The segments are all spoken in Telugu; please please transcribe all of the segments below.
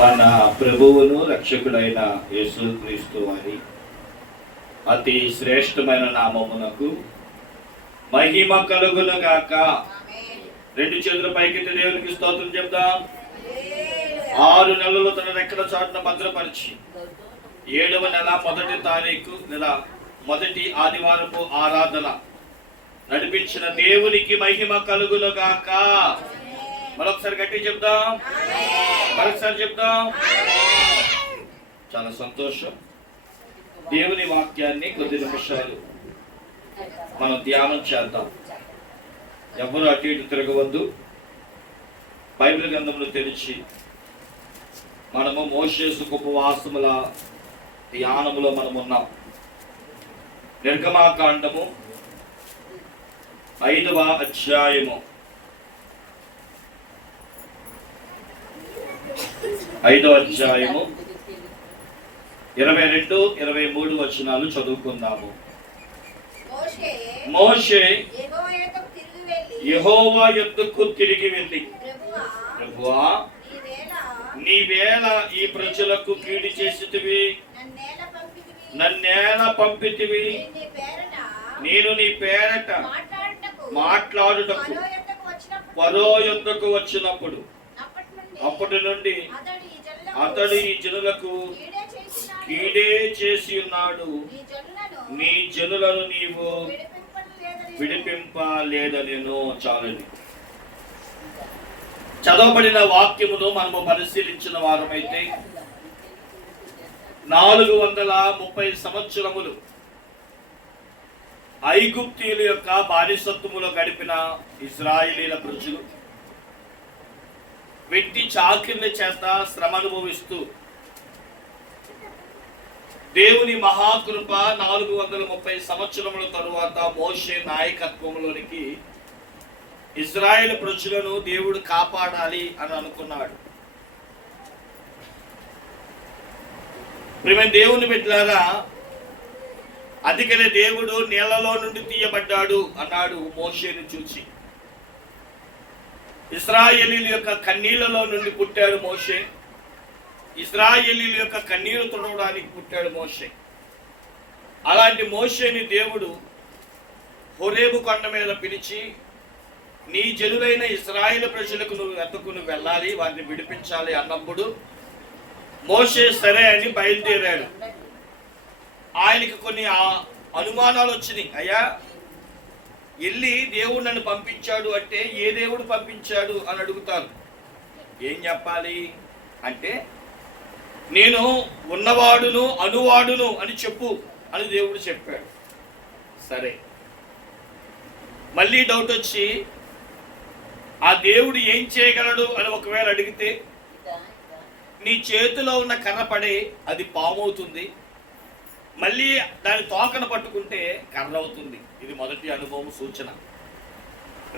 మన ప్రభువును రక్షకుడైన యేసుక్రీస్తు వారి అతి శ్రేష్టమైన నామమునకు మహిమ కలుగును గాక. రెండు చేతుల పైకెత్తి దేవునికి స్తోత్రం చెప్దాం. 6 నెలలు తన రెక్కల చాటున భద్రపరిచి 7వ నెల 1వ తారీఖు నెల 1వ ఆదివారపు ఆరాధన నడిపించిన దేవునికి మహిమ కలుగును గాక. మరొకసారి గట్టి చెప్దాం, మరొకసారి చెప్దాం. చాలా సంతోషం. దేవుని వాక్యాన్ని కొద్ది నిమిషాలు మనం ధ్యానం చేద్దాం. ఎవరు అటు ఇటు తిరగవద్దు. బైబిల్ గ్రంథంలో తెరిచి మనము మోషేసు ఉపవాసముల ధ్యానములో మనం ఉన్నాం. నిర్గమాకాండము 5వ అధ్యాయము 22, 23 వచనాలు చదువుకుందాము. మోషే యెహోవా యొద్దకు తిరిగి వెళ్ళి, ప్రభువా, నీవేళ ఈ ప్రజలకు కీడు చేసితివి, నన్నేల పంపితివి, నేను నీ పేరట మాట్లాడుటకు ఫరో యొద్దకు వచ్చినప్పుడు అప్పటి నుండి అతడు ఈ జనులకు కీడే చేసి ఉన్నాడు, నీ జనులను నీవు విడిపింపలేదనెను. చాలండి. చదవబడిన వాక్యమును మనము పరిశీలించిన వారమైతే 430 సంవత్సరములు ఐగుప్తీయుల యొక్క బానిసత్వములో గడిపిన ఇశ్రాయేలీల ప్రజలు వెట్టి చాకిర్ల చేత శ్రమ అనుభవిస్తూ దేవుని మహాకృప 430 సంవత్సరముల తరువాత మోషే నాయకత్వంలోనికి ఇశ్రాయేలు ప్రజలను దేవుడు కాపాడాలి అని అనుకున్నాడు. ప్రియమైన దేవుని బిడ్డలారా, అందుకనే దేవుడు నీళ్లలో నుండి తీయబడ్డాడు అన్నాడు మోషేను చూచి. ఇశ్రాయేలీల యొక్క కన్నీళ్లలో నుండి పుట్టాడు మోషే. ఇశ్రాయేలీల యొక్క కన్నీరు తుడవడానికి పుట్టాడు మోషే. అలాంటి మోషేని దేవుడు హోరేబు కొండ మీద పిలిచి, నీ జనులైన ఇశ్రాయేలు ప్రజలకు నువ్వు ఎత్తుకుని వెళ్ళాలి, వారిని విడిపించాలి అన్నప్పుడు మోషే సరే అని బయలుదేరాడు. ఆయనకి కొన్ని అనుమానాలు వచ్చినాయి. అయ్యా, వెళ్ళి దేవుడు నన్ను పంపించాడు అంటే ఏ దేవుడు పంపించాడు అని అడుగుతారు. ఏం చెప్పాలి అంటే, నేను ఉన్నవాడును అనువాడును అని చెప్పు అని దేవుడు చెప్పాడు. సరే, మళ్ళీ డౌట్ వచ్చి ఆ దేవుడు ఏం చేయగలడు అని ఒకవేళ అడిగితే, నీ చేతిలో ఉన్న కర్ర పడి అది పాము అవుతుంది, మళ్ళీ దాని తోకను పట్టుకుంటే కర్ర అవుతుంది. ఇది మొదటి అనుభవం, సూచన.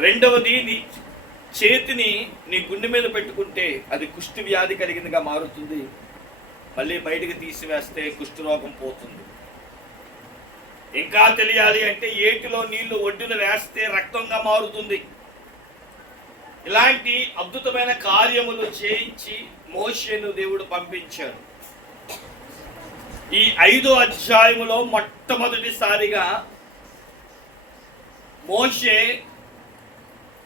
రెండవది, నీ చేతిని నీ గుండె మీద పెట్టుకుంటే అది కుష్టి వ్యాధి కలిగిందిగా మారుతుంది, మళ్ళీ బయటికి తీసివేస్తే కుష్ఠరోగం పోతుంది. ఇంకా తెలియాలి అంటే ఏటిలో నీళ్లు ఒడ్డున వేస్తే రక్తంగా మారుతుంది. ఇలాంటి అద్భుతమైన కార్యములు చేయించి మోషేను దేవుడు పంపించాడు. ఈ 5వ అధ్యాయములో మొట్టమొదటిసారిగా మోషే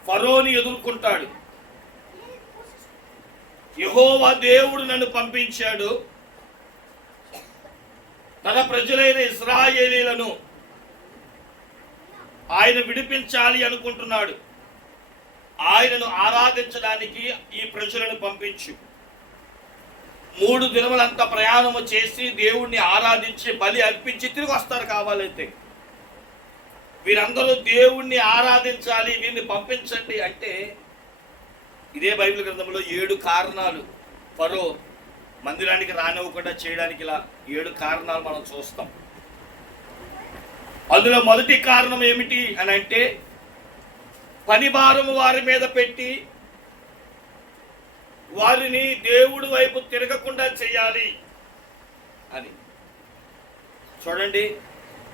ఫరోని ఎదుర్కొంటాడు. యెహోవా దేవుడు నన్ను పంపించాడు, తన ప్రజలైన ఇశ్రాయేలీలను ఆయన విడిపించాలి అనుకుంటున్నాడు. ఆయనను ఆరాధించడానికి ఈ ప్రజలను పంపించు. 3 దినములంతా ప్రయాణము చేసి దేవుణ్ణి ఆరాధించి బలి అర్పించి తిరిగి వస్తారు. కావాలైతే వీరందరూ దేవుణ్ణి ఆరాధించాలి, వీరిని పంపించండి అంటే ఇదే బైబిల్ గ్రంథంలో 7 కారణాలు ఫరో మందిరానికి రానివ్వకుండా చేయడానికి ఇలా 7 కారణాలు మనం చూస్తాం. అందులో మొదటి కారణం ఏమిటి అని అంటే, పని భారము వారి మీద పెట్టి వారిని దేవుడి వైపు తిరగకుండా చేయాలి అని. చూడండి,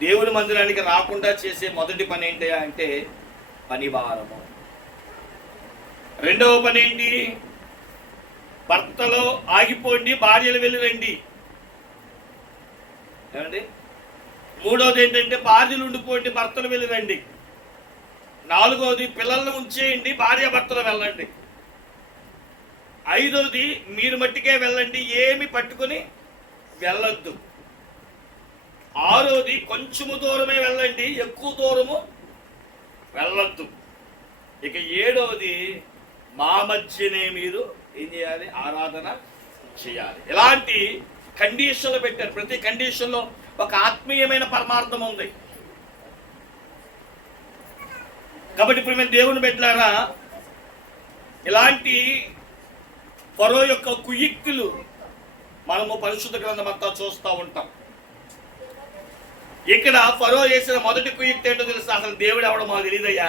దేవుడి మందిరానికి రాకుండా చేసే మొదటి పని ఏంటి అంటే పని భారము. రెండవ పని ఏంటి? భర్తలో ఆగిపోండి, భార్యలు వెళ్ళి రండి. ఏమండి? మూడవది ఏంటంటే భార్యలు ఉండిపోండి, భర్తలు వెళ్ళి రండి. నాలుగవది పిల్లలను ఉంచేయండి, భార్య భర్తలు వెళ్ళండి. ఐదవది మీరు మట్టికే వెళ్ళండి, ఏమి పట్టుకొని వెళ్ళొద్దు. ఆరోది కొంచెము దూరమే వెళ్ళండి, ఎక్కువ దూరము వెళ్ళొద్దు. ఇక ఏడవది మా మధ్యనే మీరు ఏం చేయాలి? ఆరాధన చేయాలి. ఇలాంటి కండిషన్లు పెట్టారు. ప్రతి కండిషన్లో ఒక ఆత్మీయమైన పరమార్థం ఉంది. కాబట్టి ఇప్పుడు మేము దేవుని పెట్టారా, ఇలాంటి ఫరో యొక్క కుయుక్తులు మనము పరిశుద్ధ గ్రంథం అంతా చూస్తూ ఉంటాం. ఇక్కడ ఫరో చేసిన మొదటి కుయుక్తి ఏంటో తెలుసా? అసలు దేవుడు ఎవడో మాకు తెలియదయ్యా,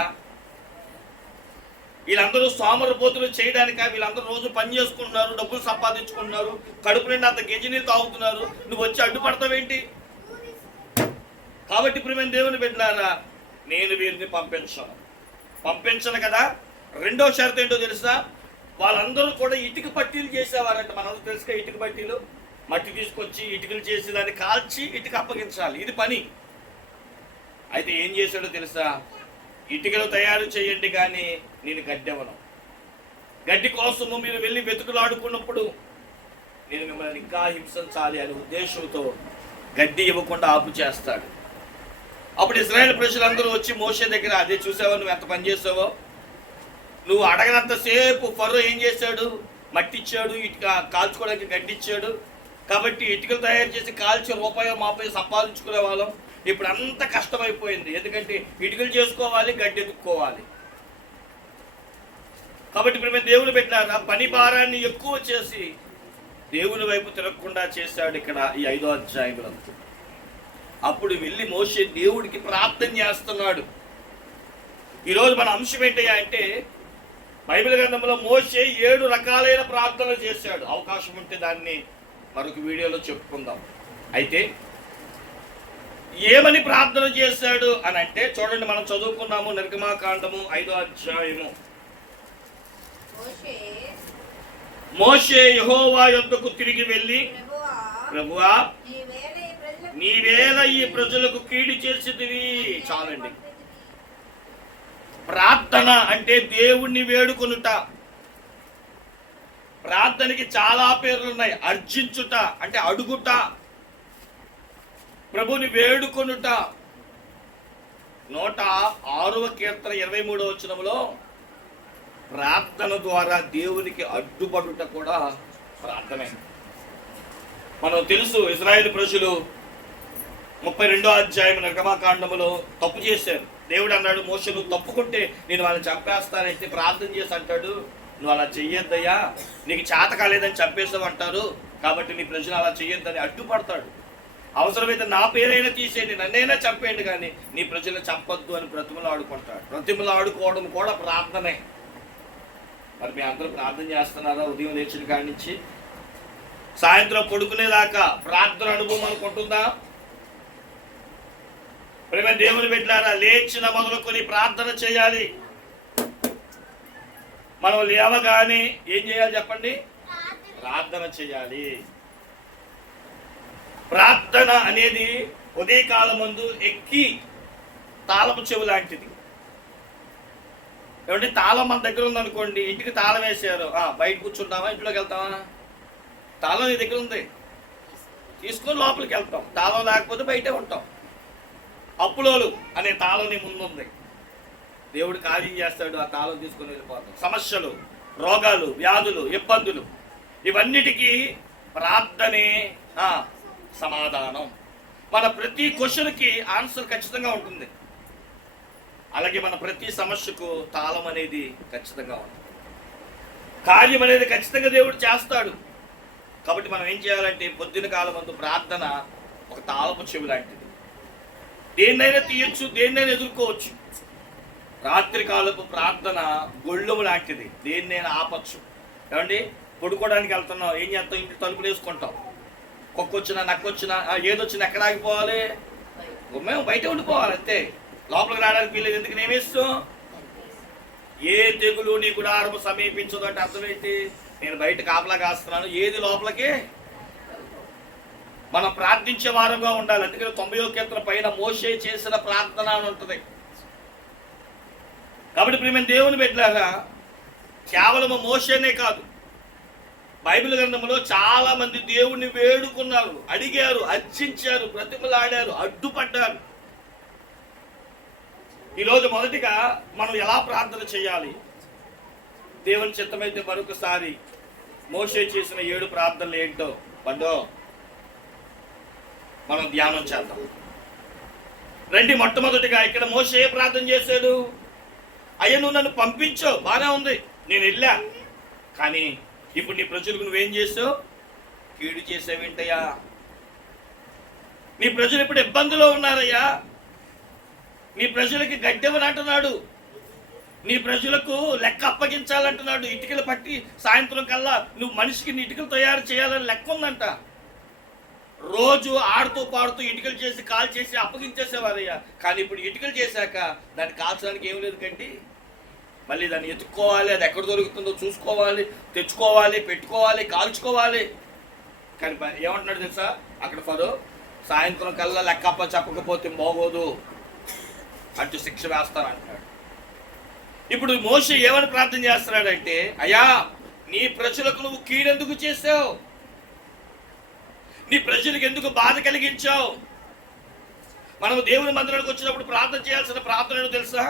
వీళ్ళందరూ సోమరపోతులు చేయడానిక, వీళ్ళందరూ రోజు పని చేసుకుంటున్నారు, డబ్బులు సంపాదించుకుంటున్నారు, కడుపు నిండా అంత గెంజిని తాగుతున్నారు, నువ్వు వచ్చి అడ్డుపడతావేంటి? కాబట్టి ఇప్పుడు మేము దేవుని పెట్టారా, నేను వీరిని పంపించను కదా. రెండో షరతు ఏంటో తెలుసా? వాళ్ళందరూ కూడా ఇటుక పట్టీలు చేసేవారంట. మనందరూ తెలుసుగా ఇటుక పట్టీలు, మట్టి తీసుకొచ్చి ఇటుకలు చేసి దాన్ని కాల్చి ఇటుక అప్పగించాలి, ఇది పని. అయితే ఏం చేశాడో తెలుసా? ఇటుకలు తయారు చేయండి కానీ నేను గడ్డి అవ్వను. గడ్డి కోసము మీరు వెళ్ళి వెతుకులాడుకున్నప్పుడు నేను మిమ్మల్ని ఇంకా హింసించాలి అనే ఉద్దేశంతో గడ్డి ఇవ్వకుండా ఆపు చేస్తాడు. అప్పుడు ఇశ్రాయేలు ప్రజలందరూ వచ్చి మోషే దగ్గర, అదే చూసావో నువ్వు ఎంత పని చేసావో, నువ్వు అడగనంతసేపు ఫరో ఏం చేశాడు? మట్టి ఇచ్చాడు, ఇటుక కాల్చుకోవడానికి గడ్డి ఇచ్చాడు. కాబట్టి ఇటుకలు తయారు చేసి కాల్చి రూపాయో మాపాయో సంపాదించుకునే వాళ్ళం. ఇప్పుడు అంత కష్టమైపోయింది, ఎందుకంటే ఇటుకలు చేసుకోవాలి, గడ్డి ఎత్తుక్కోవాలి. కాబట్టి ఇప్పుడు మేము దేవుని పెట్టినారా, పని భారాన్ని ఎక్కువ చేసి దేవుని వైపు తిరగకుండా చేశాడు ఇక్కడ ఈ 5వ అధ్యాయంలో. అప్పుడు వెళ్ళి మోషే దేవుడికి ప్రార్థన చేస్తున్నాడు. ఈరోజు మన అంశం ఏంటయ్యా అంటే, బైబిల్ గ్రంథంలో మోషే 7 రకాలైన ప్రార్థనలు చేశాడు. అవకాశం ఉంటే దాన్ని మరొక వీడియోలో చెప్పుకుందాం. అయితే ఏమని ప్రార్థన చేశాడు అని అంటే చూడండి, మనం చదువుకున్నాము నిర్గమాకాండము 5వ అధ్యాయము. మోషే యెహోవా యొద్దకు తిరిగి వెళ్ళి, ప్రభువా నీవేళ ఈ ప్రజలకు కీడు చేసిదివి. చాలండి. ప్రార్థన అంటే దేవుణ్ణి వేడుకొనుట. ప్రార్థనకి చాలా పేర్లు ఉన్నాయి. అర్జించుట అంటే అడుగుట, ప్రభుని వేడుకొనుట. 106వ కీర్తన 23వ వచనంలో ప్రార్థన ద్వారా దేవునికి అడ్డుపడుట కూడా ప్రార్థనే. మనం తెలుసు, ఇశ్రాయేలు ప్రజలు 32వ అధ్యాయం నిర్గమాకాండములో తప్పు చేశారు. దేవుడు అన్నాడు, మోషే నువ్వు తప్పుకుంటే నేను వాళ్ళని చంపేస్తానంటే ప్రార్థన చేసి అంటాడు, నువ్వు అలా చెయ్యొద్దయ్యా, నీకు చేత కాలేదని చంపేస్తావు అంటారు, కాబట్టి నీ ప్రజలు అలా చెయ్యొద్దని అడ్డుపడతాడు. అవసరమైతే నా పేరైనా తీసేయండి, నన్నైనా చంపేయండి, కానీ నీ ప్రజలను చంపొద్దు అని బ్రతిమలు ఆడుకుంటాడు. బ్రతిమలు ఆడుకోవడం కూడా ప్రార్థనే. మరి మీ అందరూ ప్రార్థన చేస్తున్నారా? ఉదయం లేచిన కాడి నుంచి సాయంత్రం పడుకునేదాకా ప్రార్థన అనుభవం అనుకుంటుందా? ప్రేమ దేవుని బిడ్డలారా, లేచిన మొదలుకొని ప్రార్థన చేయాలి. మనం లేవగానే ఏం చేయాలి చెప్పండి? ప్రార్థన చేయాలి. ప్రార్థన అనేది ఉదయకాలం ముందు ఎక్కి తాళపు చెవు లాంటిది. ఏమంటే తాళం మన దగ్గర ఉందనుకోండి, ఇంటికి తాళం వేసారు, బయట కూర్చుంటావా, ఇంట్లోకి వెళ్తావా? తాళం నీ దగ్గర ఉంది, తీసుకొని లోపలికి వెళ్తాం. తాళం లేకపోతే బయటే ఉంటాం. అప్పులోలు అనే తాళం నీ ముందుంది, దేవుడు కార్యం చేస్తాడు, ఆ తాళం తీసుకొని వెళ్ళిపోతాం. సమస్యలు, రోగాలు, వ్యాధులు, ఇబ్బందులు, ఇవన్నిటికీ ప్రార్థనే సమాధానం. మన ప్రతి క్వశ్చన్కి ఆన్సర్ ఖచ్చితంగా ఉంటుంది. అలాగే మన ప్రతి సమస్యకు తాళం అనేది ఖచ్చితంగా ఉంటుంది. కార్యం అనేది ఖచ్చితంగా దేవుడు చేస్తాడు. కాబట్టి మనం ఏం చేయాలంటే, పొద్దున కాలం ముందు ప్రార్థన ఒక తాళపు చెవి లాంటిది. దేన్నైనా తీయొచ్చు, దేన్నైనా ఎదుర్కోవచ్చు. రాత్రి కాలపు ప్రార్థన గొళ్ళము లాంటిది, దేన్నైనా ఆపచ్చు. ఏమండి, పడుకోవడానికి వెళ్తున్నాం, ఏం చేస్తాం? ఇంటి తలుపులు వేసుకుంటాం. కుక్కొచ్చినా, నక్కొచ్చినా, ఏదొచ్చినా ఎక్కడ ఆగిపోవాలి? మేము బయట ఉండిపోవాలి అంతే. లోపలికి రావడానికి వీలేదు. ఎందుకు నేమేస్తాం? ఏ తెగులు నీ గుడారము సమీపించదు అంటే అర్థం ఏంటి? నేను బయట కాపలా కాస్తున్నాను, ఏది లోపలికి. మనం ప్రార్థించే వారంగా ఉండాలి. అందుకని 90వ కీర్తన పైన మోషే చేసిన ప్రార్థన అని ఉంటుంది. కాబట్టి ప్రియమైన దేవుని బిడ్డలారా, కేవలం మోషేనే కాదు, బైబిల్ గ్రంథంలో చాలా మంది దేవుణ్ణి వేడుకున్నారు, అడిగారు, అర్చించారు, బ్రతిమలాడారు, అడ్డుపడ్డారు. ఈరోజు మొదటిగా మనం ఎలా ప్రార్థన చేయాలి? దేవుని చిత్తమైతే మరొకసారి మోషే చేసిన 7 ప్రార్థనలు ఏంటో పండో మనం ధ్యానం చేద్దాం రండి. మొట్టమొదటిగా ఇక్కడ మోషే ప్రార్థన చేశాడు. అయ్యా, నువ్వు నన్ను పంపించు, బాగానే ఉంది, నేను వెళ్ళా, కానీ ఇప్పుడు నీ ప్రజలకు నువ్వేం చేసావు? కీడు చేసావేంటయ్యా? నీ ప్రజలు ఇప్పుడు ఇబ్బందులో ఉన్నారయ్యా, నీ ప్రజలకి గడ్డెవని అంటున్నాడు, నీ ప్రజలకు లెక్క అప్పగించాలంటున్నాడు. ఇటుకలు పట్టి సాయంత్రం కల్లా నువ్వు మనిషికి ఇటుకలు తయారు చేయాలని లెక్క ఉందంట. రోజు ఆడుతూ పాడుతూ ఇటుకలు చేసి కాల్ చేసి అప్పగించేసేవారయ్యా. కానీ ఇప్పుడు ఇటుకలు చేశాక దాన్ని కాల్చడానికి ఏం లేదు కండి. మళ్ళీ దాన్ని ఎత్తుక్కోవాలి, అది ఎక్కడ దొరుకుతుందో చూసుకోవాలి, తెచ్చుకోవాలి, పెట్టుకోవాలి, కాల్చుకోవాలి. కానీ ఏమంటున్నాడు తెలుసా? అక్కడ ఫరో సాయంత్రం కల్లా లెక్కప్ప చెప్పకపోతే బాగోదు అంటూ శిక్ష వేస్తానంటున్నాడు. ఇప్పుడు మోషే ఏమని ప్రార్థన చేస్తున్నాడంటే, అయ్యా, నీ ప్రజలకు నువ్వు కీడెందుకు చేసావు? నీ ప్రజలకు ఎందుకు బాధ కలిగించావు? మనము దేవుని మందిరానికి వచ్చినప్పుడు ప్రార్థన చేయాల్సిన ప్రార్థన ఏంటో తెలుసా?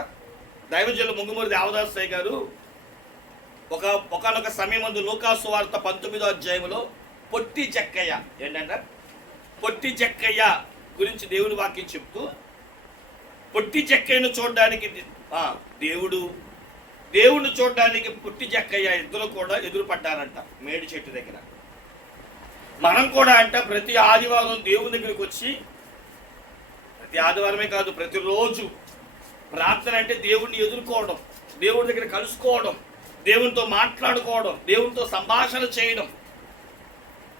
దైవజనులు ముంగుమూరి దేవదాసయ్య గారు ఒకనొక సమయమందు లూకాసు వార్త 19వ అధ్యాయంలో పొట్టి చెక్కయ్య ఏంటంట, పొట్టి చెక్కయ్య గురించి దేవుని వాక్యం చెప్తూ, పొట్టి చెక్కయ్యను చూడడానికి దేవుణ్ణి చూడడానికి పొట్టి చెక్కయ్య ఇద్దరు కూడా ఎదురుపడ్డారంట మేడి చెట్టు దగ్గర. మనం కూడా అంట ప్రతి ఆదివారం దేవుని దగ్గరికి వచ్చి, ప్రతి ఆదివారమే కాదు, ప్రతిరోజు ప్రార్థన అంటే దేవుణ్ణి ఎదుర్కోవడం, దేవుడి దగ్గర కలుసుకోవడం, దేవునితో మాట్లాడుకోవడం, దేవునితో సంభాషణ చేయడం.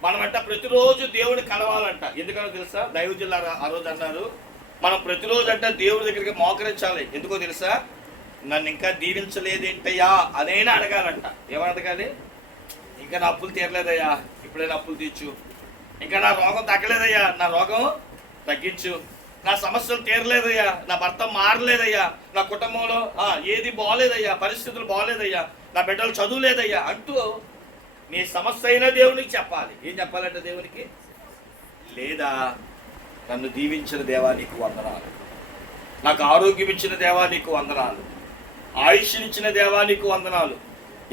మనమంట ప్రతిరోజు దేవుని కలవాలంట. ఎందుకనో తెలుసా? దైవజనులు ఆ రోజు అన్నారు, మనం ప్రతిరోజు అంట దేవుడి దగ్గరికి మోకరించాలి. ఎందుకో తెలుసా? నన్ను ఇంకా దీవించలేదేంటయ్యా అనేనా అడగాలంట. ఏమని అడగాలి? ఇంకా నా అప్పులు తీరలేదయ్యా, ఇప్పుడైనా అప్పులు తీర్చు. ఇంకా నా రోగం తగ్గలేదయ్యా, నా రోగం తగ్గించు. నా సమస్యలు తీరలేదయ్యా, నా భర్త మారలేదయ్యా, నా కుటుంబంలో ఏది బాగోలేదయ్యా, పరిస్థితులు బాగోలేదయ్యా, నా బిడ్డలు చదువు లేదయ్యా అంటూ నీ సమస్య అయినా దేవునికి చెప్పాలి. ఏం చెప్పాలంట దేవునికి? లేదా నన్ను దీవించిన దేవా నీకు వందనాలు, నాకు ఆరోగ్యం ఇచ్చిన దేవా నీకు వందనాలు, ఆయుష్నిచ్చిన దేవా నీకు వందనాలు.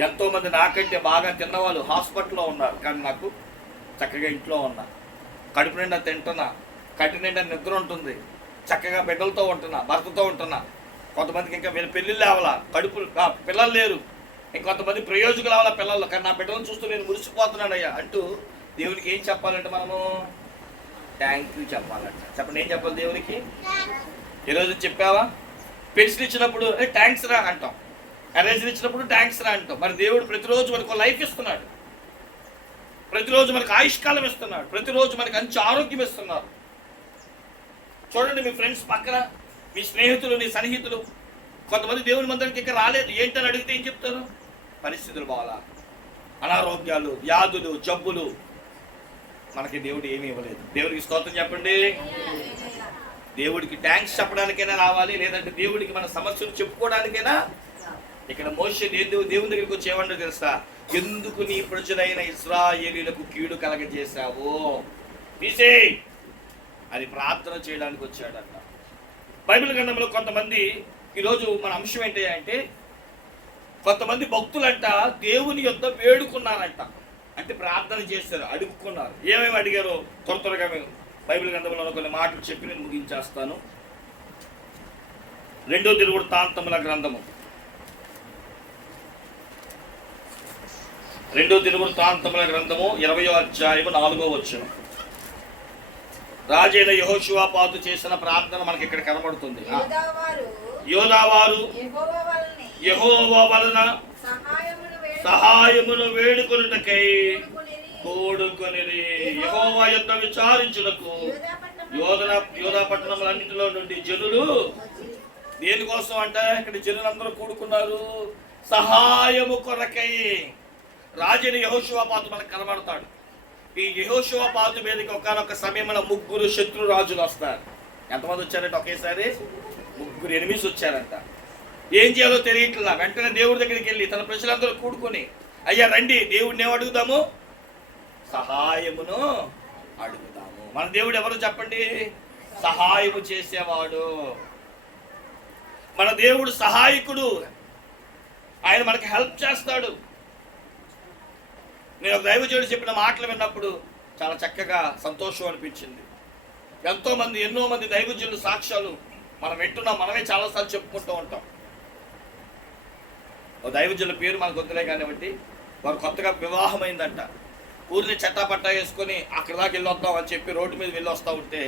ఎంతోమంది నాకంటే బాగా తిన్నవాళ్ళు హాస్పిటల్లో ఉన్నారు, కానీ నాకు చక్కగా ఇంట్లో ఉన్నా, కడుపు నిండా తింటున్నా, కట్టి నిండా నిద్ర ఉంటుంది, చక్కగా బిడ్డలతో ఉంటున్నా, భర్తతో ఉంటున్నా. కొంతమందికి ఇంకా పెళ్ళిళ్ళు అవ్వాలా, కడుపు పిల్లలు లేరు, ఇంకొంతమంది ప్రయోజకులు అవ్వాలా పిల్లలు, కానీ నా బిడ్డలను చూస్తూ నేను మురిసిపోతున్నాడయ్యా అంటూ దేవునికి ఏం చెప్పాలంటే మనము? థ్యాంక్ యూ చెప్పాలంట. చెప్పండి, ఏం చెప్పాలి దేవునికి? ఈరోజు చెప్పావా? పెన్షన్ ఇచ్చినప్పుడు థ్యాంక్స్ రా అంటాం, అరేంజ్ ఇచ్చినప్పుడు థ్యాంక్స్ రా అంటాం. మరి దేవుడు ప్రతిరోజు మనకు లైఫ్ ఇస్తున్నాడు, ప్రతిరోజు మనకు ఆయుష్కాలం ఇస్తున్నాడు, ప్రతిరోజు మనకు మంచి ఆరోగ్యం ఇస్తున్నారు. చూడండి, మీ ఫ్రెండ్స్ పక్కన, మీ స్నేహితులు, నీ సన్నిహితులు కొంతమంది దేవుని మందిరానికి ఇంకా రాలేదు. ఏంటని అడిగితే ఏం చెప్తారు? పరిస్థితులు బాగా, అనారోగ్యాలు, వ్యాధులు, జబ్బులు. మనకి దేవుడు ఏమీ ఇవ్వలేదు. దేవుడికి స్తోత్రం చెప్పండి. దేవుడికి థ్యాంక్స్ చెప్పడానికైనా రావాలి, లేదంటే దేవుడికి మన సమస్యలు చెప్పుకోవడానికైనా. ఇక్కడ మోషే దేవుని దగ్గరికి వచ్చి ఏమంటారు తెలుసా? ఎందుకు నీ ప్రజలైన ఇశ్రాయేలీయులకు కీడు కలగజేశావు, తీసేయ్ అని ప్రార్థన చేయడానికి వచ్చాడంట. బైబిల్ గ్రంథంలో కొంతమంది, ఈరోజు మన అంశం ఏంటి అంటే, కొంతమంది భక్తులంట దేవుని యొద్ద వేడుకున్నారంట, అంటే ప్రార్థన చేశారు, అడుగుకున్నారు. ఏమేమి అడిగారో త్వరగా మేము బైబిల్ గ్రంథంలో కొన్ని మాటలు చెప్పి నేను ముగించేస్తాను. 2వ దినవృత్తాంతముల గ్రంథము, 2వ దినవృత్తాంతముల గ్రంథము 20వ అధ్యాయము 4వ వచనం. రాజైన యెహోషువపాతు చేసిన ప్రార్థన మనకి ఇక్కడ కనబడుతుంది. యోదావారు యెహోవా వలన సహాయమును వేడుకొనుటకై కూడుకొనిరి. యెహోవా యొద్ద విచారించుటకు యోధా పట్టణములన్నింటిలో నుండి జనులు, దేనికోసం అంటే ఇక్కడ జనులందరూ కూడుకున్నారు? సహాయము కొరకై, రాజైన యెహోషువపాతు మనకు కనబడతాడు. ఈ యెహోషువపాతు మీదకి ఒకానొక సమయంలో 3 శత్రు రాజులు వస్తారు. ఎంతమంది వచ్చారంటే ఒకేసారి 3 ఎనిమిస్ వచ్చారంట. ఏం చేయాలో తెలియట్లా. వెంటనే దేవుడి దగ్గరికి వెళ్ళి తన ప్రజలందరూ కూడుకొని, అయ్యా రండి, దేవుడిని ఏం అడుగుదాము? సహాయమును అడుగుదాము. మన దేవుడు ఎవరు చెప్పండి? సహాయము చేసేవాడు. మన దేవుడు సహాయకుడు. ఆయన మనకి హెల్ప్ చేస్తాడు. నేను ఒక దైవజనుడు చెప్పిన మాటలు విన్నప్పుడు చాలా చక్కగా సంతోషం అనిపించింది. ఎన్నో మంది దైవజనుల సాక్ష్యాలు మనం వింటున్నాం, మనమే చాలాసార్లు చెప్పుకుంటూ ఉంటాం. ఒక దైవజనుల పేరు మనకు వద్దులే కానివ్వండి, వారు కొత్తగా వివాహమైందంట. ఊరిని చట్టాపట్టా వేసుకొని అక్కడ దాకా వెళ్ళొద్దాం అని చెప్పి రోడ్డు మీద వెళ్ళి వస్తూ ఉంటే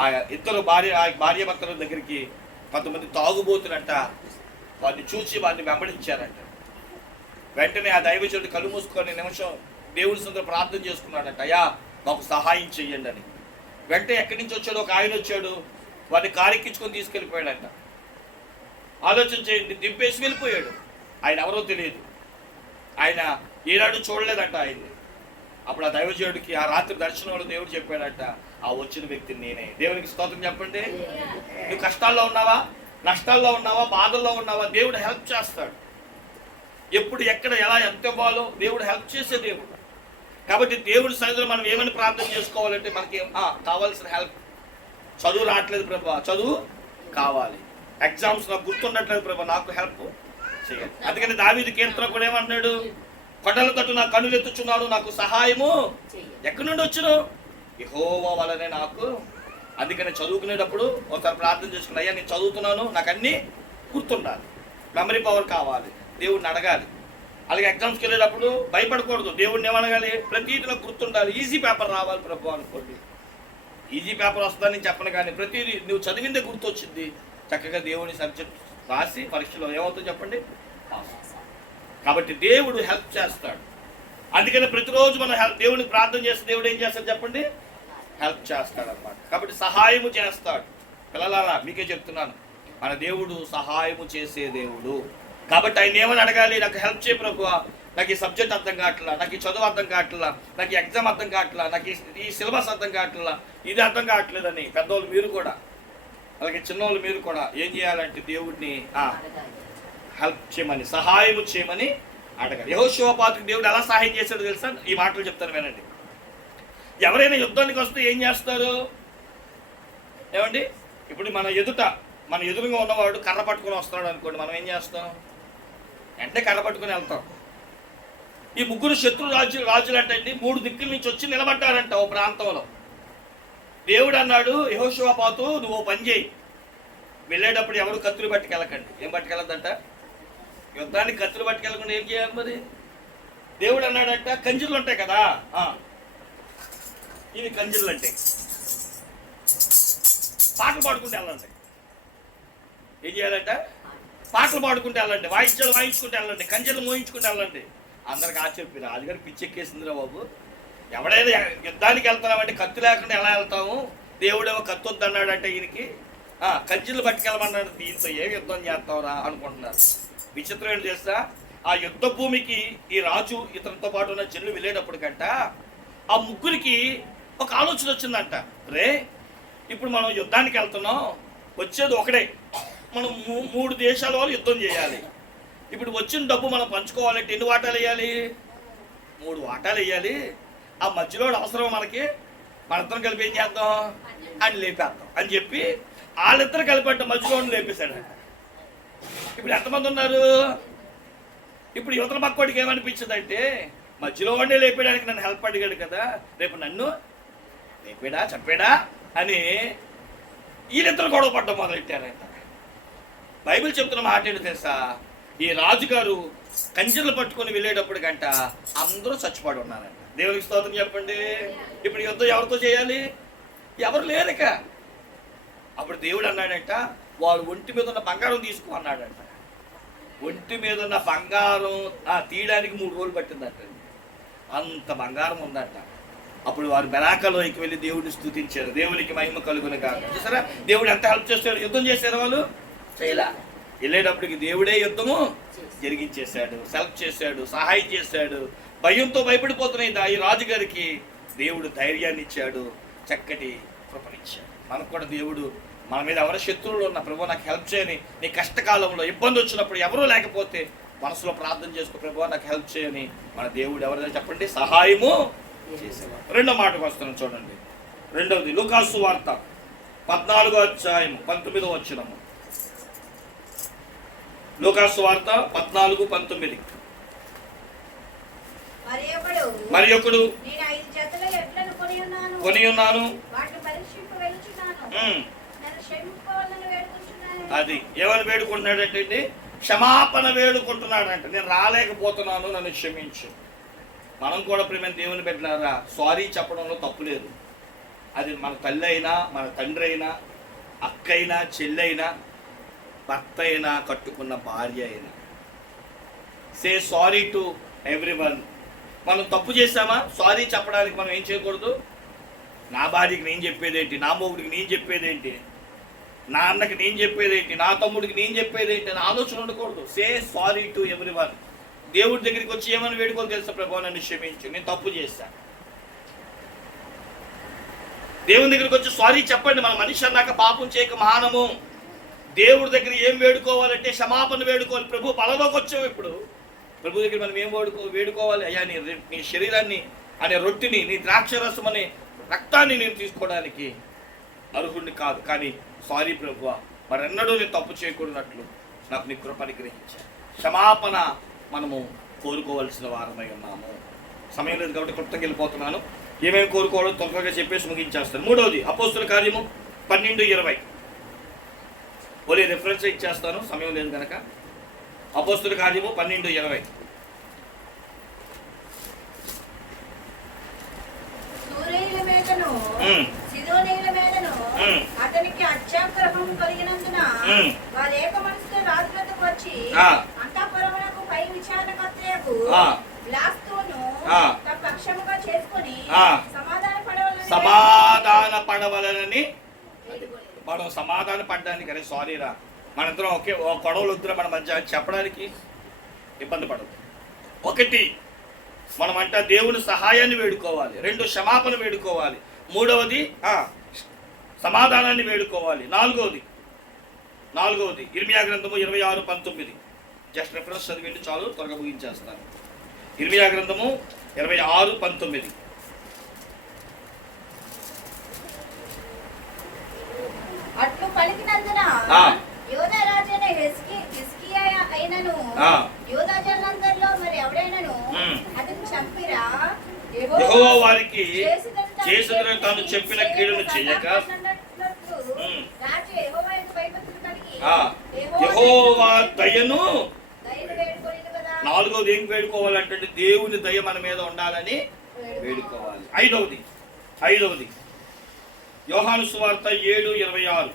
ఆ ఇద్దరు భార్య భర్తల దగ్గరికి కొంతమంది తాగుబోతులంట వారిని చూసి వారిని వెంబడించారంట. వెంటనే ఆ దైవజనుడు కళ్ళు మూసుకొని నిమిషం దేవుడి సొంత ప్రార్థన చేసుకున్నాడంట, అయ్యా మాకు సహాయం చెయ్యండి అని. వెంటనే ఎక్కడి నుంచి వచ్చాడు? ఒక ఆయన వచ్చాడు, వాడిని కారెక్కించుకొని తీసుకెళ్ళిపోయాడంట. ఆలోచన చేయండి, దింపేసి వెళ్ళిపోయాడు. ఆయన ఎవరో తెలియదు, ఆయన ఏనాడు చూడలేదంట ఆయన్ని. అప్పుడు ఆ దైవజనుడికి ఆ రాత్రి దర్శనంలో దేవుడు చెప్పాడంట, ఆ వచ్చిన వ్యక్తిని నేనే. దేవునికి స్తోత్రం చెప్పండి. నువ్వు కష్టాల్లో ఉన్నావా, నష్టాల్లో ఉన్నావా, బాధల్లో ఉన్నావా, దేవుడు హెల్ప్ చేస్తాడు. ఎప్పుడు ఎక్కడ ఎలా ఎంత ఇవ్వాలో దేవుడు హెల్ప్ చేసే దేవుడు. కాబట్టి దేవుడి సన్నిధిలో మనం ఏమని ప్రార్థన చేసుకోవాలంటే మనకి కావాల్సిన హెల్ప్. చదువు రావట్లేదు ప్రభా, చదువు కావాలి. ఎగ్జామ్స్ నాకు గుర్తుండట్లేదు ప్రభా, నాకు హెల్ప్ చేయాలి. అందుకని దావీదు కీర్తన కూడా ఏమన్నాడు? కొండల తట్టు నా కన్నులు ఎత్తుచున్నాడు, నాకు సహాయము ఎక్కడి నుండి వచ్చును? యెహోవా వలనే నాకు. అందుకని చదువుకునేటప్పుడు ఒకసారి ప్రార్థన చేసుకున్నా, అయ్యా నేను చదువుతున్నాను, నాకు అన్నీ గుర్తుండాలి, మెమరీ పవర్ కావాలి, దేవుడిని అడగాలి. అలాగే ఎగ్జామ్స్కి వెళ్ళేటప్పుడు భయపడకూడదు, దేవుడిని ఏమనగాలి? ప్రతిదీ నాకు గుర్తుండాలి. ఈజీ పేపర్ రావాలి ప్రభు అనుకోండి. ఈజీ పేపర్ వస్తుందని చెప్పను, కానీ ప్రతిదీ నువ్వు చదివిందే గుర్తొచ్చింది. చక్కగా దేవుని సబ్జెక్ట్ రాసి పరీక్షలో ఏమవుతుందో చెప్పండి, పాస్. కాబట్టి దేవుడు హెల్ప్ చేస్తాడు. అందుకని ప్రతిరోజు మనం దేవుడిని ప్రార్థన చేస్తే దేవుడు ఏం చేస్తాడు చెప్పండి? హెల్ప్ చేస్తాడు అన్నమాట. కాబట్టి సహాయము చేస్తాడు. పిల్లలారా మీకే చెప్తున్నాను, మన దేవుడు సహాయము చేసే దేవుడు. కాబట్టి ఆయన ఏమని అడగాలి? నాకు హెల్ప్ చేయ ప్రభువా, నాకు ఈ సబ్జెక్ట్ అర్థం కావట్లా, నాకు ఈ చదువు అర్థం కావట్లా, నాకు ఈ ఎగ్జామ్ అర్థం కావట్లా, నాకు ఈ సిలబస్ అర్థం కావట్లా, ఇది అర్థం కావట్లేదని పెద్దవాళ్ళు మీరు కూడా, అలాగే చిన్నవాళ్ళు మీరు కూడా ఏం చేయాలంటే దేవుడిని హెల్ప్ చేయమని, సహాయం చేయమని అడగాలి. యెహోషువపాతుకు దేవుడు ఎలా సహాయం చేశాడో తెలుసా? ఈ మాటలు చెప్తాను వినండి. ఎవరైనా యుద్ధానికి వస్తే ఏం చేస్తారు ఏమండి? ఇప్పుడు మన ఎదురుగా ఉన్నవాడు కర్ర పట్టుకుని వస్తున్నాడు అనుకోండి, మనం ఏం చేస్తాం? వెంటనే కర్ర పట్టుకుని వెళ్తాం. ఈ 3 శత్రు రాజులు అంటే 3 దిక్కుల నుంచి వచ్చి నిలబడ్డారంట ఓ ప్రాంతంలో. దేవుడు అన్నాడు, యెహోషువపాతు నువ్వు ఓ పని చేయి, వెళ్ళేటప్పుడు ఎవరు కత్తులు పట్టుకెళ్ళకండి. ఏం పట్టుకెళ్ళద్దంట? యుద్ధానికి కత్తులు పట్టుకెళ్ళకుండా ఏం చేయాలి మరి? దేవుడు అన్నాడంట, కంజర్లు ఉంటాయి కదా, ఇవి కంజర్లు అంటే పాటలు పాడుకుంటూ వెళ్ళండి. ఏం చేయాలంట? పాటలు పాడుకుంటూ వెళ్ళండి, వాయిద్యాలు వాయించుకుంటూ వెళ్ళండి, కంజర్లు మోయించుకుంటూ వెళ్ళండి. అందరికి ఆశ్చర్య, రాజుగారు పిచ్చెక్కేసిందిరా బాబు, ఎవడైనా యుద్ధానికి వెళ్తున్నామంటే కత్తి లేకుండా ఎలా వెళ్తాము? దేవుడేమో కత్తి వద్దు అన్నాడంటే ఈయనకి కంజర్లు పట్టుకెళ్ళమన్నాడు, దీంతో ఏం యుద్ధం చేస్తావురా అనుకుంటున్నారు. విచిత్రం ఏంటి చేస్తా, ఆ యుద్ధ భూమికి ఈ రాజు ఇతనితో పాటు ఉన్న జనులు వెళ్ళేటప్పుడు కంట ఆ 3కి ఒక ఆలోచన వచ్చిందంట, రే ఇప్పుడు మనం యుద్ధానికి వెళ్తున్నాం, వచ్చేది ఒకడే, మనం 3 దేశాల వాళ్ళు యుద్ధం చేయాలి. ఇప్పుడు వచ్చిన డబ్బు మనం పంచుకోవాలంటే ఎన్ని వాటాలు వేయాలి? 3 వాటాలు వేయాలి. ఆ మధ్యలో అవసరం మనకి, మనిద్దరం కలిపి ఏం చేద్దాం అని లేపేద్దాం అని చెప్పి వాళ్ళిద్దరు కలిపి మధ్యలో లేపేశాడు. ఇప్పుడు ఎంతమంది ఉన్నారు? ఇప్పుడు యువతల పక్కోడికి ఏమనిపించింది అంటే, మధ్యలో వాడినే లేపేయడానికి నన్ను హెల్ప్ అడిగాడు కదా, రేపు నన్ను లేపాడా చెప్పాడా అని వీళ్ళిద్దరు గొడవ పడ్డం మొదలెట్టారంట. బైబిల్ చెప్తున్న మాట ఏంటి తెలుసా? ఈ రాజుగారు కంచెలు పట్టుకొని వెళ్ళేటప్పుడు కంట అందరూ చచ్చిపడి ఉన్నారంట. దేవునికి స్తోత్రం చెప్పండి. ఇప్పుడు యుద్ధం ఎవరితో చేయాలి? ఎవరు లేరుక. అప్పుడు దేవుడు అన్నాడంట, వాడు ఒంటి మీద ఉన్న బంగారం తీసుకో అన్నాడంట. ఒంటి మీద ఉన్న బంగారం తీయడానికి 3 రోజులు పట్టిందంట. అంత బంగారం ఉందంట. అప్పుడు వారు బెరాకలోకి వెళ్ళి దేవుడిని స్తుతించారు. దేవునికి మహిమ కలుగును గాక. చూసారా దేవుడు ఎంత హెల్ప్ చేస్తాడు? యుద్ధం చేశారు వాళ్ళు? చేయలా. వెళ్ళేటప్పటికి దేవుడే యుద్ధము జరిగించేశాడు, సెల్ఫ్ చేశాడు, సహాయం చేశాడు. భయంతో భయపడిపోతున్నాయి ఈ రాజుగారికి. దేవుడు ధైర్యాన్ని ఇచ్చాడు, చక్కటి కృపనిచ్చాడు. మనకు కూడా దేవుడు మన మీద ఎవరి శత్రువులు ఉన్న, ప్రభు నాకు హెల్ప్ చేయని, నీ కష్టకాలంలో ఇబ్బంది వచ్చినప్పుడు ఎవరూ లేకపోతే మనసులో ప్రార్థన చేసుకో, ప్రభు నాకు హెల్ప్ చేయని. మన దేవుడు ఎవరైనా చెప్పండి, సహాయము చేసేవాడు. రెండో మాటకు వస్తున్నాం చూడండి. రెండవది లూకాసు వార్త 14వ అధ్యాయం 19వ వచనము. లూకాసు వార్త 14:19. మరి ఒకడు కొని ఉన్నాను, అది ఎవరు వేడుకుంటున్నాడంటే క్షమాపణ వేడుకుంటున్నాడంట. నేను రాలేకపోతున్నాను, నన్ను క్షమించు. మనం కూడా ప్రేమ దేవుని బిడ్డలారా సారీ చెప్పడంలో తప్పు లేదు. అది మన తల్లి అయినా, మన తండ్రి అయినా, అక్క అయినా, చెల్లి అయినా, భర్త అయినా, కట్టుకున్న భార్య అయినా, సే సారీ టు ఎవ్రీవన్. మనం తప్పు చేసామా, సారీ చెప్పడానికి మనం ఏం చేయకూడదు. నా భార్యకి నేను చెప్పేదేంటి, నా మొగుడికి నేను చెప్పేదేంటి, నా అన్నకి నేను చెప్పేదేంటి, నా తమ్ముడికి నేను చెప్పేదేంటి అని ఆలోచన ఉండకూడదు. Say sorry to everyone. దేవుడి దగ్గరికి వచ్చి ఏమని వేడుకోవాలి తెలుసా, ప్రభు నన్ను క్షమించు, నేను తప్పు చేశాను. దేవుని దగ్గరికి వచ్చి సారీ చెప్పండి. మన మనిషి అన్నాక పాపం చేయక మానము. దేవుడి దగ్గర ఏం వేడుకోవాలంటే క్షమాపణ వేడుకోవాలి. ప్రభు బలలోకి వచ్చావు, ఇప్పుడు ప్రభు దగ్గర మనం ఏం వేడుకోవాలి, అయ్యా నీ శరీరాన్ని అనే రొట్టిని, నీ ద్రాక్షరసం అనే రక్తాన్ని నేను తీసుకోవడానికి అర్హుడిని కాదు, కానీ సారీ ప్రభు, మరెన్నడూ నేను తప్పు చేయకూడనట్లు నాకు నీ కృపని గ్రహించాను. క్షమాపణ మనము కోరుకోవలసిన వారమై ఉన్నాము. సమయం లేదు కాబట్టి క్లుప్తంగా వెళ్ళిపోతున్నాను. ఏమేమి కోరుకోవడం తొందరగా చెప్పేసి ముగించేస్తాను. మూడవది అపోస్తుల కార్యము 12:20. ఓలే రిఫరెన్స్ ఇచ్చేస్తాను, సమయం లేదు కనుక. అపోస్తుల కార్యము 12:20. అతనికి అత్యాగ్రహం కలిగినందున వారు ఏక మనసుతో రాజు వద్దకు వచ్చి అంతఃపురమునకు పై విచారణకర్తయగు బ్లాస్తును తమ పక్షముగా చేసుకొని సమాధాన పడవలనని. మనం సమాధాన పడ్డానికి, అరే సారీరా మనందరం ఒకే గొడవలు వద్దురా మన మధ్య చెప్పడానికి ఇబ్బంది పడదు. ఒకటి మనమంట దేవుని సహాయాన్ని వేడుకోవాలి, రెండు క్షమాపణ వేడుకోవాలి, మూడవది సమాధానాన్ని వేడుకోవాలి, నాలుగవది ఇర్మియా గ్రంథము 26:19. జస్ట్ రెఫరెన్స్ చదివిండి చాలు, త్వరగా ముగించేస్తాను. ఇర్మియా గ్రంథము 26:19. అట్లు పలికినందున యూదా రాజైన హిజ్కియా అయినను యూదా జనులందరిలో మరి ఎవడైనను అతన్ని చంపిరా, యెహోవా వారికి చేసినను తాను చెప్పిన కీడును చేయక యెహోవా దయను. నాలుగవది ఏం వేడుకోవాలంటే దేవుని దయ మన మీద ఉండాలని వేడుకోవాలి. ఐదవది యోహాను సువార్త 7:26.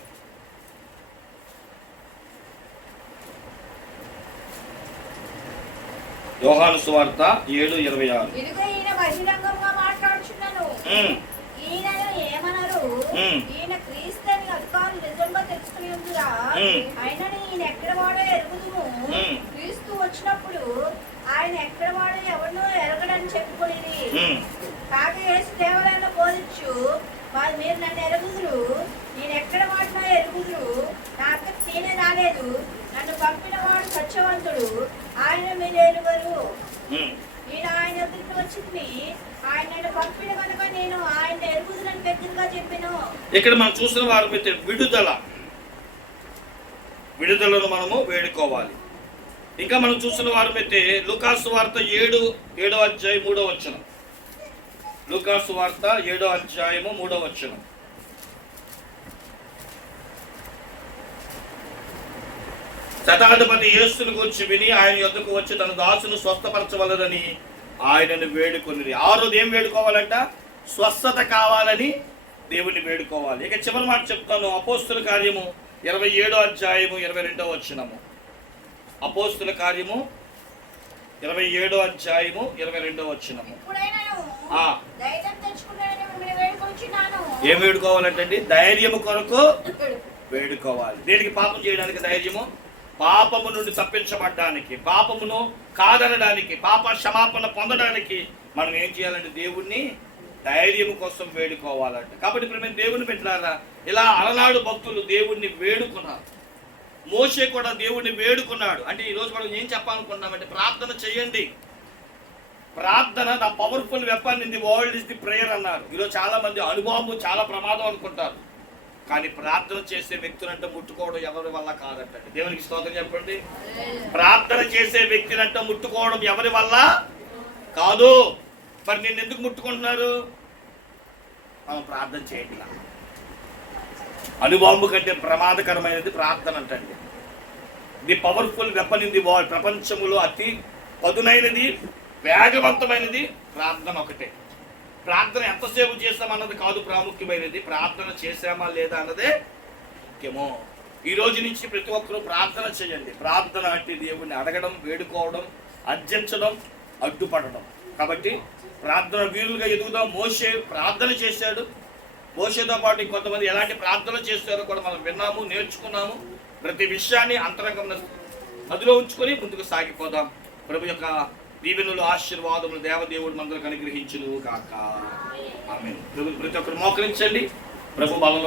యోహాను సువార్త 7:26. ఈయన క్రీస్తు అని అధికారులు నిజంగా తెలుసుకుని ఉందిరా, ఆయనని ఈయన ఎక్కడ వాడో ఎరుగుదుము. క్రీస్తు వచ్చినప్పుడు ఆయన ఎక్కడ వాడో ఎవరినో ఎరగడని చెప్పుకునేది. కాగా యేసు దేవాలయంలో బోధించు వాళ్ళు మీరు నన్ను ఎరుగుదురు, నేను ఎక్కడ వాడినా ఎరుగుదురు, నా అక్కడికి నేనే రాలేదు, నన్ను పంపిన వాడు సత్యవంతుడు, ఆయన మీరు ఎరుగరు. నేను ఆయన ఎదురు వచ్చింది, ఆయన నన్ను పంపిన కనుక నేను ఆయన ఎరుగుదురని పెద్దగా చెప్పాను. ఇక్కడ మనం చూసిన వారి విడుదలను మనము వేడుకోవాలి. ఇంకా మనం చూసిన వారి అయితే లూకాసు వార్త 7వ అధ్యాయం 3వ వచనం. లూకాసు వార్త 7వ అధ్యాయము 3వ వచనం. శతాధిపతి యేసును గురించి విని ఆయన యొద్దకు వచ్చి తన దాసును స్వస్థపరచవలనని ఆయనను వేడుకొని. ఆరోజు ఏం వేడుకోవాలంట? స్వస్థత కావాలని దేవుని వేడుకోవాలి. ఇక చివరి మాట చెప్తాను. అపోస్తుల కార్యము 27వ అధ్యాయము 22వ వచనము. అపోస్తుల కార్యము 27వ అధ్యాయము 22వ వచనము. ఏం వేడుకోవాలంటే ధైర్యము కొరకు వేడుకోవాలి. దేనికి? పాపం చేయడానికి ధైర్యము, పాపము నుండి తప్పించబడ్డానికి, పాపమును కాదనడానికి, పాప క్షమాపణ పొందడానికి మనం ఏం చేయాలంటే దేవుణ్ణి ధైర్యం కోసం వేడుకోవాలంట. కాబట్టి ఇప్పుడు మేము దేవుని పెట్టారా, ఇలా అలనాడు భక్తులు దేవుణ్ణి వేడుకున్నారు. మోషే కూడా దేవుణ్ణి వేడుకున్నాడు. అంటే ఈరోజు మనం ఏం చెప్పాలనుకున్నామంటే ప్రార్థన చేయండి. ప్రార్థన the powerful weapon in the world is the prayer అన్నారు. ఈరోజు చాలా మంది అనుభవం చాలా ప్రమాదం అనుకుంటారు, కానీ ప్రార్థన చేసే వ్యక్తులంటే ముట్టుకోవడం ఎవరి వల్ల కాదంటే. దేవునికి స్తోత్రం చెప్పండి. ప్రార్థన చేసే వ్యక్తినంట ముట్టుకోవడం ఎవరి వల్ల కాదు. మరి నేను ఎందుకు ముట్టుకుంటున్నారు? మనం ప్రార్థన చేయట్లా. అనుభవం కంటే ప్రమాదకరమైనది ప్రార్థన అంటండి. The powerful weapon in the world, ప్రపంచములో అతి పదునైనది వేగవంతమైనది ప్రార్థన ఒకటే. ప్రార్థన ఎంతసేపు చేస్తామన్నది కాదు ప్రాముఖ్యమైనది, ప్రార్థన చేసామా లేదా అన్నదే ముఖ్యమో. ఈ రోజు నుంచి ప్రతి ఒక్కరూ ప్రార్థన చేయండి. ప్రార్థన అంటే దేవుణ్ణి అడగడం, వేడుకోవడం, అర్జించడం, అడ్డుపడడం. కాబట్టి ప్రార్థన వీరులుగా ఎదుగుదాం. మోషే ప్రార్థన చేశాడు. మోషేతో పాటు ఇంకొంతమంది ఎలాంటి ప్రార్థన చేస్తారో కూడా మనం విన్నాము, నేర్చుకున్నాము. ప్రతి విషయాన్ని అంతరంగంలో అదులో ఉంచుకొని ముందుకు సాగిపోదాం. ప్రభు యొక్క దీవెనలు, ఆశీర్వాదములు దేవదేవుడు మనకు అనుగ్రహించును కాక. ఆమేన్. ప్రతి ఒక్కరు మోకరించండి. ప్రభు బలంలో